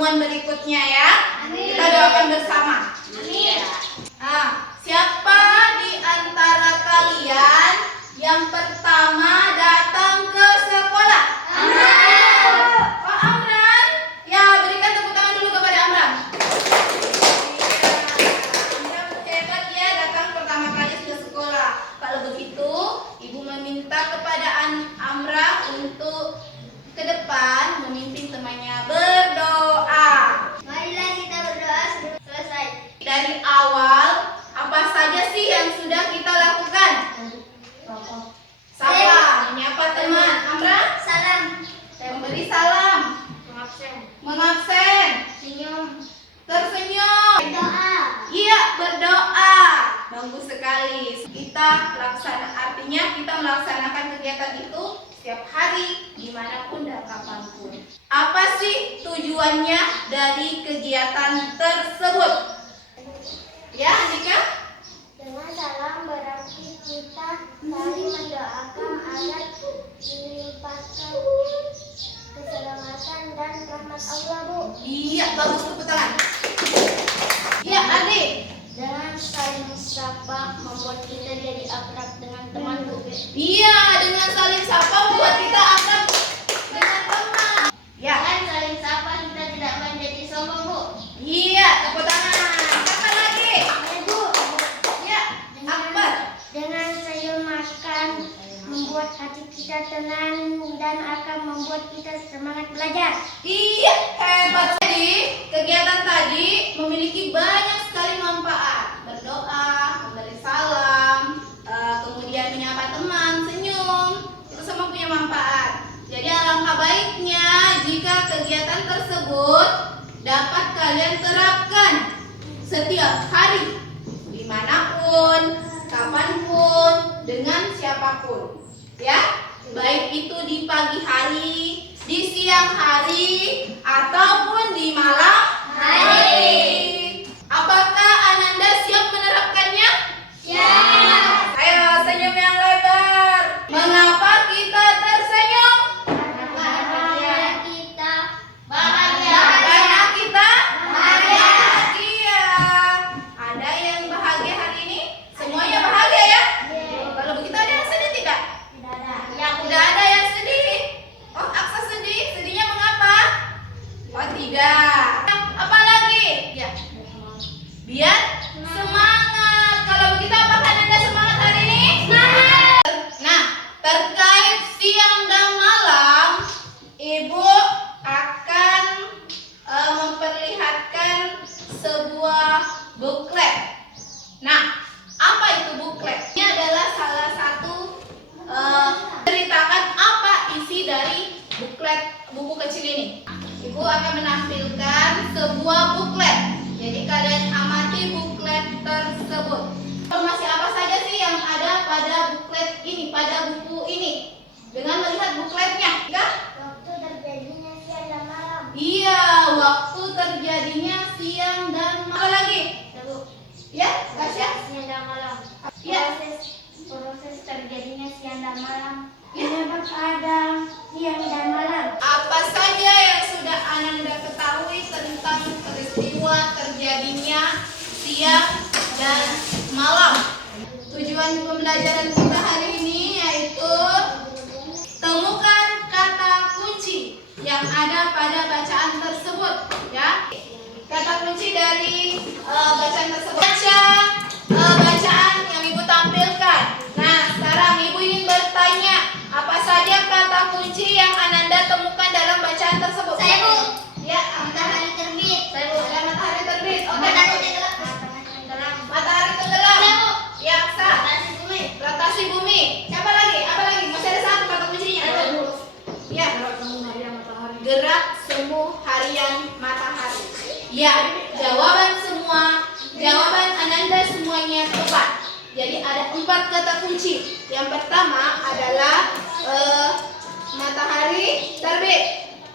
pertemuan berikutnya ya. Amin. Kita doakan bersama. Amin. Nah, siapa di antara kalian yang pertama datang ke sekolah? Amran. Oh, Amran. Ya, berikan tepuk tangan dulu kepada Amran. Iya, Amran hebat ya, datang pertama kali ke sekolah. Kalau begitu, Ibu meminta kepada Amran untuk ke depan memimpin temannya berdoa. Marilah kita berdoa sebelum selesai. Dari awal, apa saja sih yang sudah kita lakukan? Sapa, menyapa teman. Amran, Salam. memberi salam, Mengabsen. mengabsen, Senyum. tersenyum. Berdoa. Iya, berdoa. Bagus sekali. Artinya kita melaksanakan kegiatan itu setiap hari, dimanapun dan kapanpun. Apa sih tujuannya dari kegiatan tersebut? Ya, Andika? Dengan salam berarti kita saling mendoakan agar dilimpahkan keselamatan dan rahmat Allah, Bu. Iya, bagus, tepuk tangan. Iya, adik. Dengan saling sapa membuat kita jadi akrab dengan teman, Bu. Iya, dengan saling sapa membuat kita akrab dengan teman. Ya, Dengan saling sapa kita tidak menjadi sombong, Bu. iya, tepuk tangan. Apa lagi? Bu. Ya, Akbar. Dengan sayur makan membuat hati kita tenang dan akan membuat kita semangat belajar. Iya, hebat. Jadi, kegiatan tadi memiliki banyak sekali manfaat. Berdoa, memberi salam, kemudian menyapa teman, senyum. Itu semua punya manfaat. Jadi, alangkah baiknya jika kegiatan tersebut dapat kalian terapkan setiap hari, dimanapun, kapanpun, dengan siapapun. Ya, baik itu di pagi hari, di siang hari, ataupun di malam hari. Apakah Ananda siap menerapkannya? Siap. Ayo senyum yang lebar. Mengapa kita tersenyum? Karena kita bahagia. Karena kita Bahagia. bahagia. Ada yang bahagia hari ini? Semuanya bahagia ya? Kalau begitu ada yang sedih tidak? Tidak ada. Tidak ada yang sedih. Oh, Aksa sedih. Sedihnya mengapa? Oh, tidak. Apa lagi? Ya. Biar semangat. Kalau begitu apakah Anda semangat hari ini? Semangat. Nah, terkait siang dan malam, Ibu akan memperlihatkan sebuah buklet. Nah, apa itu buklet? Ini adalah salah satu ceritakan apa isi dari buklet buku kecil ini. Ibu akan menampilkan sebuah buklet. Jadi kalian amati buklet tersebut. Informasi apa saja sih yang ada pada buklet ini, pada buku ini? Dengan melihat bukletnya, ya? Waktu terjadinya siang dan malam. Iya, waktu terjadinya siang dan malam. Apa lagi? Ya, Tasya? Siang dan malam. Ya. Proses terjadinya siang dan malam. Ya. Penyebab ada siang dan malam. Apa saja yang sudah Ananda ketahui tentang peristiwa terjadinya siang dan malam? Tujuan pembelajaran kita hari ini yaitu temukan kata kunci yang ada pada bacaan tersebut, ya. Kata kunci dari bacaan tersebut. Baca bacaan yang Ibu tampilkan. Nah, sekarang Ibu ingin bertanya, apa saja kata kunci yang Ananda temukan dalam bacaan tersebut? Saya, Bu. Ya, Matahari terbit. saya Bu. Ada matahari terbit. Oke. Matahari tenggelam. Matahari tenggelam. Saya, Bu. Ya, Sa. Rotasi bumi. Rotasi bumi. Siapa lagi? Apa lagi? Masih ada satu kata kuncinya. Ya. Gerak semu harian matahari. Ya, jawaban Ananda semuanya tepat. Jadi ada 4 kata kunci. Yang pertama adalah matahari terbit.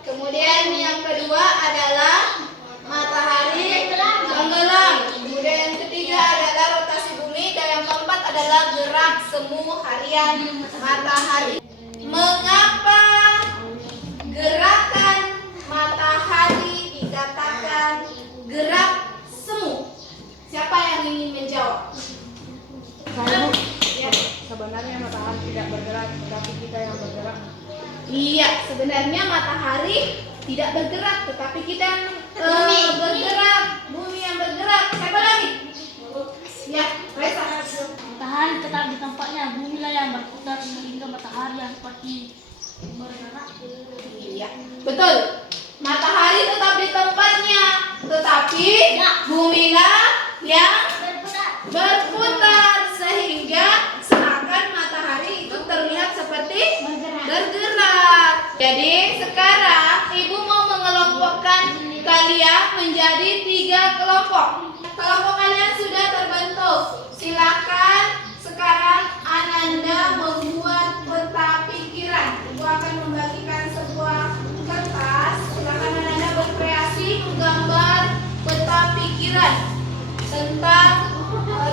Kemudian yang kedua adalah matahari tenggelam. Kemudian yang ketiga adalah rotasi bumi dan yang keempat adalah gerak semu harian matahari. Mengapa gerakan matahari dikatakan tidak bergerak, tetapi kita yang bergerak. Iya, sebenarnya matahari tidak bergerak, tetapi kita yang bergerak. Bumi yang bergerak. Siapa lagi? Ya, Reza. Matahari tetap di tempatnya, bumi lah yang berputar sehingga matahari yang seperti bergerak. Iya, betul. Matahari tetap di tempatnya, tetapi bumi lah yang berputar sehingga seakan matahari itu terlihat seperti bergerak. Jadi sekarang ibu mau mengelompokkan kalian menjadi 3 kelompok. Kelompok kalian sudah terbentuk. Silakan sekarang Ananda membuat peta pikiran. Ibu akan membagikan sebuah kertas. Silakan Ananda berkreasi menggambar peta pikiran tentang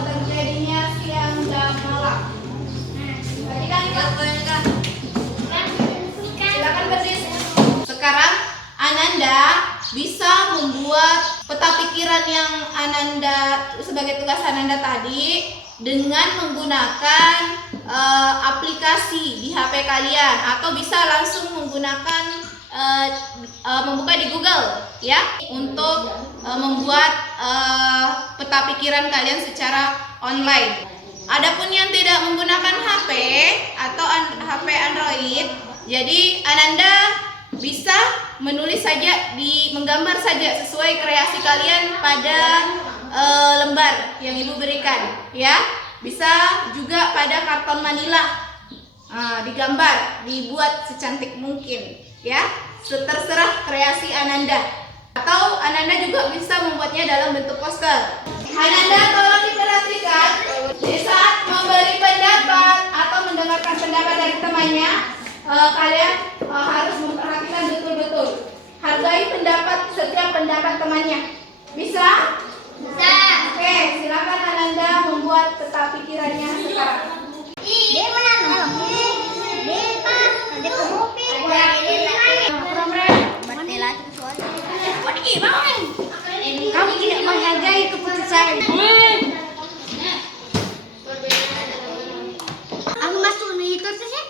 terjadinya siang dan malam. Tadi kan silakan berdiri. Sekarang Ananda bisa membuat peta pikiran yang Ananda sebagai tugas Ananda tadi dengan menggunakan aplikasi di HP kalian, atau bisa langsung menggunakan membuka di Google ya untuk membuat peta pikiran kalian secara online. Adapun yang tidak menggunakan HP atau HP Android, jadi Ananda bisa menulis saja, menggambar saja sesuai kreasi kalian pada lembar yang ibu berikan ya. Bisa juga pada karton manila, digambar, dibuat secantik mungkin ya. Terserah kreasi Ananda. Atau Ananda juga bisa membuatnya dalam bentuk poster. Ananda tolong diperhatikan, di saat memberi pendapat atau mendengarkan pendapat dari temannya, kalian harus memperhatikan betul-betul. Hargai setiap pendapat temannya. Bisa? Bisa. Oke, silakan Ananda membuat peta pikirannya sekarang. Kamu tidak menghargai keputusan. Aku masuk nih itu sih.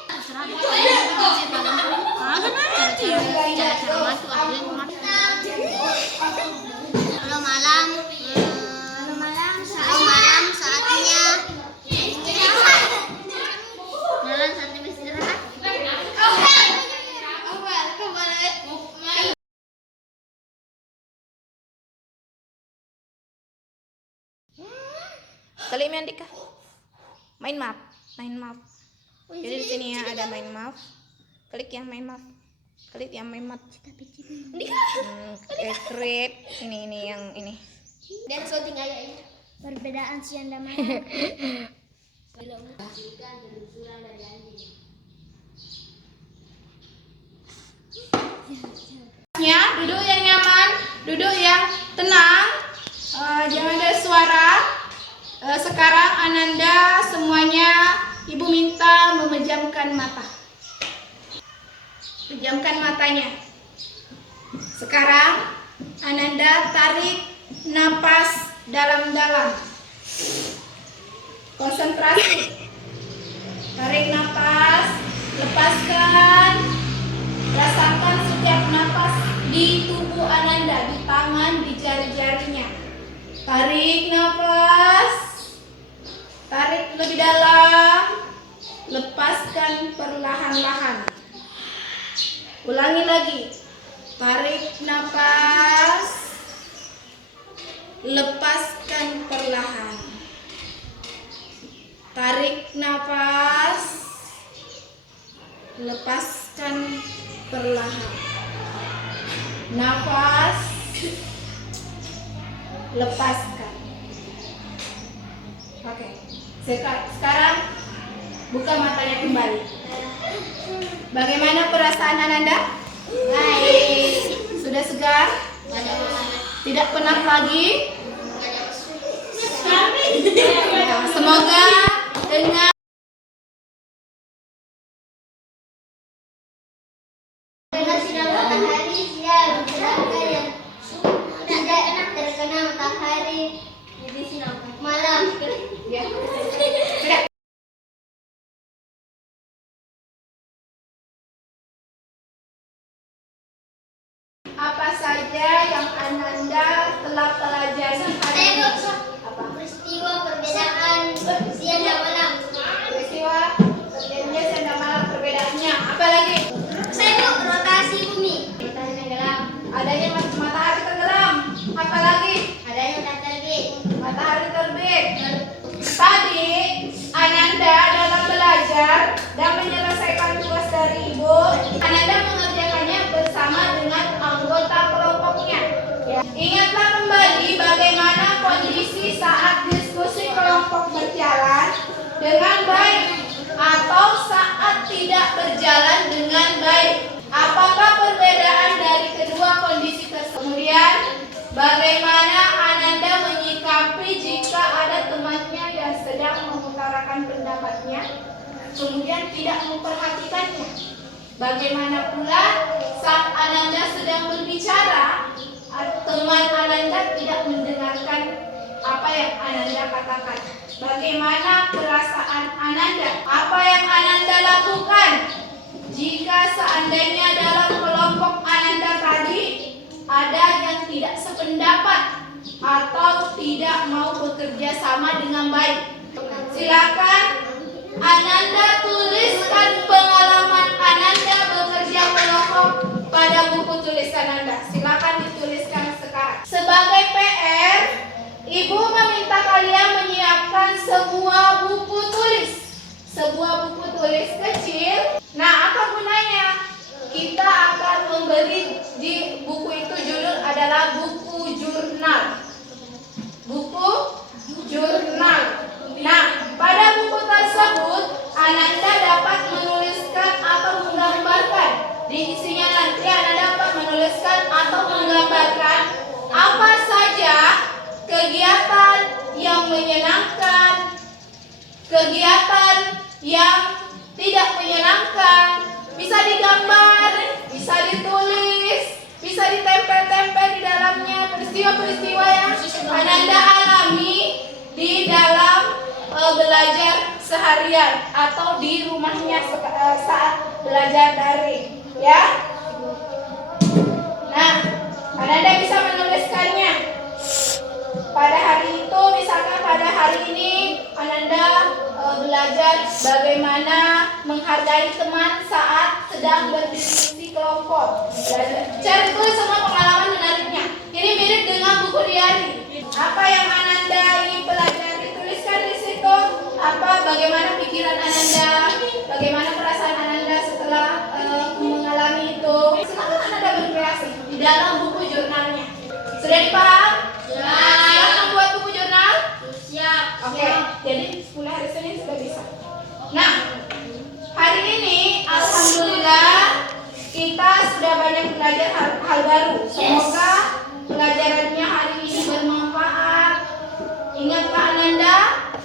Kalau malam saatnya istirahat. Kali ini Andika. Main map. Jadi di sini ya ada main map. Klik yang main map. Klik yang main map. Andika. Create ini yang ini. Dan shooting aja ya. Perbedaan siang dan malam. Duduk yang nyaman, duduk yang tenang, jangan ada suara. Sekarang Ananda semuanya ibu minta memejamkan mata. Pejamkan matanya. Sekarang Ananda tarik napas dalam-dalam. Konsentrasi. Tarik napas, lepaskan. Rasakan setiap napas di tubuh Ananda, di tangan, di jari-jarinya. Tarik napas. Tarik lebih dalam. Lepaskan perlahan-lahan. Ulangi lagi. Tarik napas. Lepaskan perlahan. Tarik napas. Lepaskan perlahan. Nafas. Lepaskan. Oke. Sekarang buka matanya kembali. Bagaimana perasaan Ananda? Baik. Sudah segar? Tidak penat lagi? Ya, semoga dengan sinar matahari siang tidak enak terkena matahari jadi sinar malam. ya. Matahari terbit. Tadi Ananda dalam belajar dan menyelesaikan tugas dari ibu, Ananda mengerjakannya bersama dengan anggota kelompoknya. Ya. Ingatlah kembali bagaimana kondisi saat diskusi kelompok berjalan dengan baik atau saat tidak berjalan dengan baik. Apakah perbedaan dari kedua kondisi tersebut? Kemudian, bagaimana Ananda menyikapi jika ada temannya yang sedang mengutarakan pendapatnya, kemudian tidak memperhatikannya? Bagaimana pula saat Ananda sedang berbicara, teman Ananda tidak mendengarkan apa yang Ananda katakan? Bagaimana perasaan Ananda? Apa yang Ananda lakukan jika seandainya dalam kelompok Ananda tadi ada yang tidak sependapat atau tidak mau bekerja sama dengan baik? Silakan Ananda tuliskan pengalaman Ananda bekerja kelompok pada buku tulisan Anda. Silakan dituliskan sekarang. Sebagai PR, Ibu meminta kalian menyiapkan sebuah buku tulis. Sebuah buku tulis kecil. Nah, apa gunanya? Kita akan memberi di buku itu judul adalah buku jurnal. Buku jurnal. Nah, pada buku tersebut Ananda dapat menuliskan atau menggambarkan. Di isinya nanti Anda dapat menuliskan atau menggambarkan apa saja kegiatan yang menyenangkan, kegiatan yang tidak menyenangkan. Bisa digambar, bisa ditulis, bisa ditempel-tempel di dalamnya peristiwa-peristiwa yang Ananda alami di dalam belajar seharian atau di rumahnya saat belajar daring, ya. Nah, Ananda bisa menuliskannya. Pada hari itu, misalkan pada hari ini Ananda belajar bagaimana menghargai teman saat sedang berdiskusi kelompok. Cari tulis semua pengalaman menariknya. Ini mirip dengan buku diari. Apa yang Ananda ingin pelajari, tuliskan di situ. Bagaimana pikiran Ananda, bagaimana perasaan Ananda setelah mengalami itu. Silakan Ananda berkreasi di dalam buku jurnalnya. Sudah dipaham? Silakan buat buku jurnal. Siap. Oke. Jadi 10 hari Senin sudah bisa. Nah, hari ini alhamdulillah kita sudah banyak belajar hal baru. Semoga pelajarannya hari ini bermanfaat. Ingatlah Ananda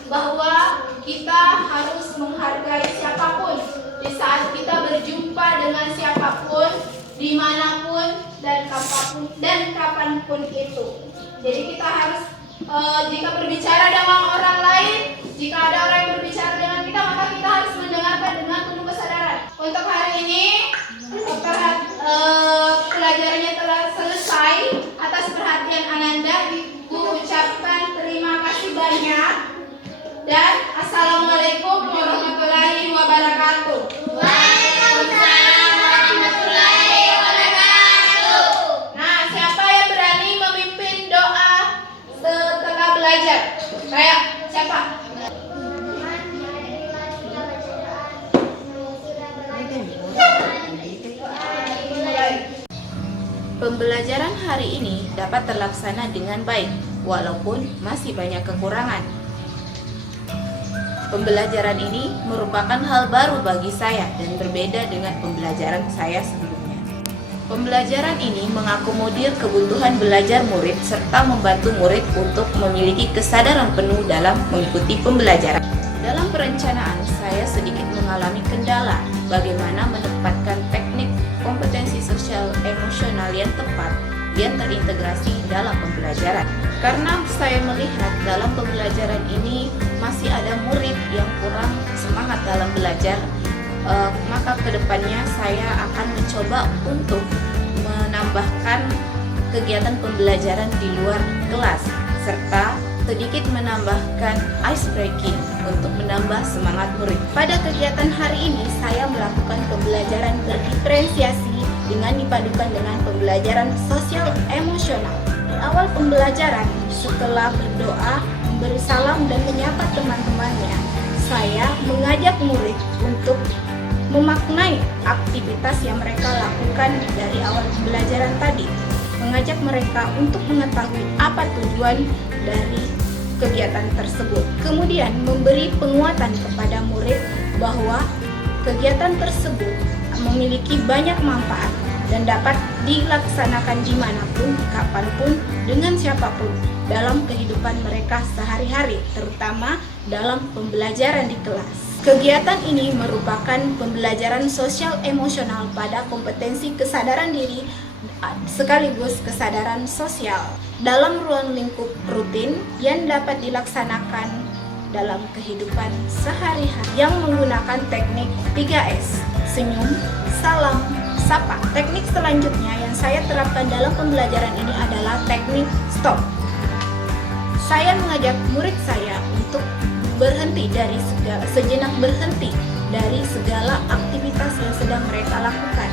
bahwa kita harus menghargai siapapun di saat kita berjumpa dengan siapapun, dimanapun dan kapanpun itu. Jadi kita harus jika berbicara dengan orang lain, jika ada orang yang berbicara dengan kita, maka kita harus mendengarkan dengan penuh kesadaran. Untuk hari ini pelajarannya telah selesai. Atas perhatian Ananda, Ibu ucapkan terima kasih banyak dan assalamualaikum warahmatullahi wabarakatuh. Waalaikumsalam warahmatullahi wabarakatuh. Nah, siapa yang berani memimpin doa setelah belajar? Kayak siapa? Pembelajaran hari ini dapat terlaksana dengan baik, walaupun masih banyak kekurangan. Pembelajaran ini merupakan hal baru bagi saya dan berbeda dengan pembelajaran saya sebelumnya. Pembelajaran ini mengakomodir kebutuhan belajar murid serta membantu murid untuk memiliki kesadaran penuh dalam mengikuti pembelajaran. Dalam perencanaan, saya sedikit mengalami kendala bagaimana menempatkan teknik kompetensi sosial emosional yang tepat yang terintegrasi dalam pembelajaran. Karena saya melihat dalam pembelajaran ini masih ada murid yang kurang semangat dalam belajar, maka kedepannya saya akan mencoba untuk menambahkan kegiatan pembelajaran di luar kelas serta sedikit menambahkan ice breaking untuk menambah semangat murid. Pada kegiatan hari ini saya melakukan pembelajaran berdiferensiasi dengan dipadukan dengan pembelajaran sosial emosional. awal pembelajaran, setelah berdoa, memberi salam dan menyapa teman-temannya, saya mengajak murid untuk memaknai aktivitas yang mereka lakukan dari awal pembelajaran tadi. Mengajak mereka untuk mengetahui apa tujuan dari kegiatan tersebut. Kemudian memberi penguatan kepada murid bahwa kegiatan tersebut memiliki banyak manfaat dan dapat dilaksanakan dimanapun, kapanpun, dengan siapapun dalam kehidupan mereka sehari-hari, terutama dalam pembelajaran di kelas. Kegiatan ini merupakan pembelajaran sosial emosional pada kompetensi kesadaran diri sekaligus kesadaran sosial dalam ruang lingkup rutin yang dapat dilaksanakan dalam kehidupan sehari-hari yang menggunakan teknik 3S, senyum, salam, sapa. Teknik selanjutnya yang saya terapkan dalam pembelajaran ini adalah teknik stop. Saya mengajak murid saya untuk sejenak berhenti dari segala aktivitas yang sedang mereka lakukan.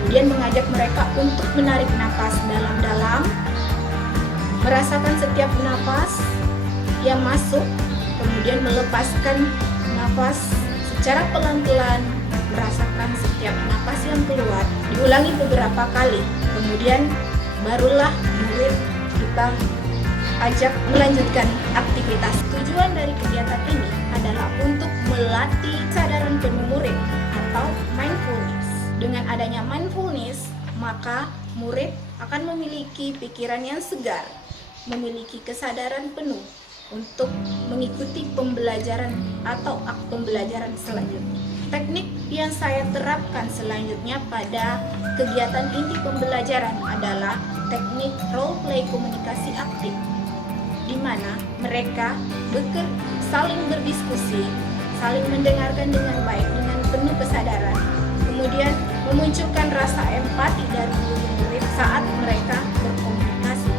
Kemudian mengajak mereka untuk menarik napas dalam-dalam, merasakan setiap napas yang masuk, kemudian melepaskan napas secara pelan-pelan, merasakan setiap napas yang keluar. Diulangi beberapa kali, kemudian barulah murid kita ajak melanjutkan aktivitas. Tujuan dari kegiatan ini adalah untuk melatih kesadaran penuh murid atau mindfulness. Dengan adanya mindfulness, maka murid akan memiliki pikiran yang segar, memiliki kesadaran penuh untuk mengikuti pembelajaran atau pembelajaran selanjutnya. Teknik yang saya terapkan selanjutnya pada kegiatan inti pembelajaran adalah teknik role play komunikasi aktif, di mana mereka saling berdiskusi, saling mendengarkan dengan baik, dengan penuh kesadaran, kemudian memunculkan rasa empati dari murid-murid saat mereka berkomunikasi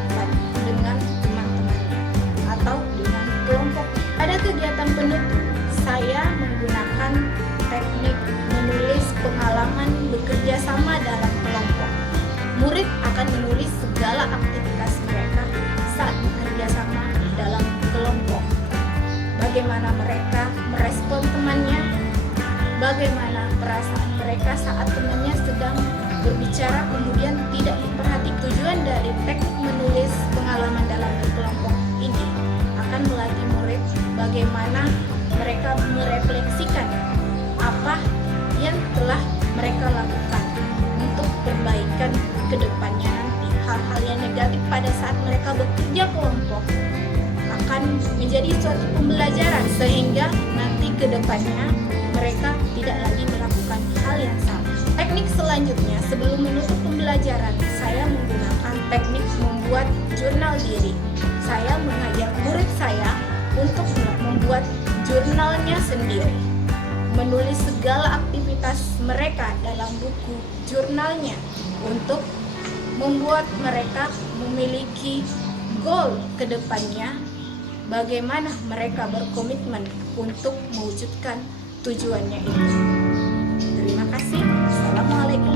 dengan teman-temannya atau dengan kelompok. Pada kegiatan penutup, saya menggunakan teknik menulis pengalaman bekerja sama dalam kelompok. Murid akan menulis segala aktivitas mereka saat bekerja sama dalam kelompok. Bagaimana mereka merespon temannya, bagaimana perasaan mereka saat temannya sedang berbicara kemudian tidak memperhatikan. Tujuan dari teknik menulis pengalaman dalam kelompok ini akan melatih murid bagaimana mereka merefleksikan apa yang telah mereka lakukan untuk perbaikan ke depannya nanti. Hal-hal yang negatif pada saat mereka bekerja kelompok akan menjadi suatu pembelajaran sehingga nanti ke depannya mereka tidak lagi melakukan hal yang sama. Teknik selanjutnya sebelum menutup pembelajaran, saya menggunakan teknik membuat jurnal diri. Saya mengajak murid saya untuk membuat jurnalnya sendiri, menulis segala aktivitas mereka dalam buku jurnalnya untuk membuat mereka memiliki goal ke depannya, bagaimana mereka berkomitmen untuk mewujudkan tujuannya itu. Terima kasih. Assalamualaikum.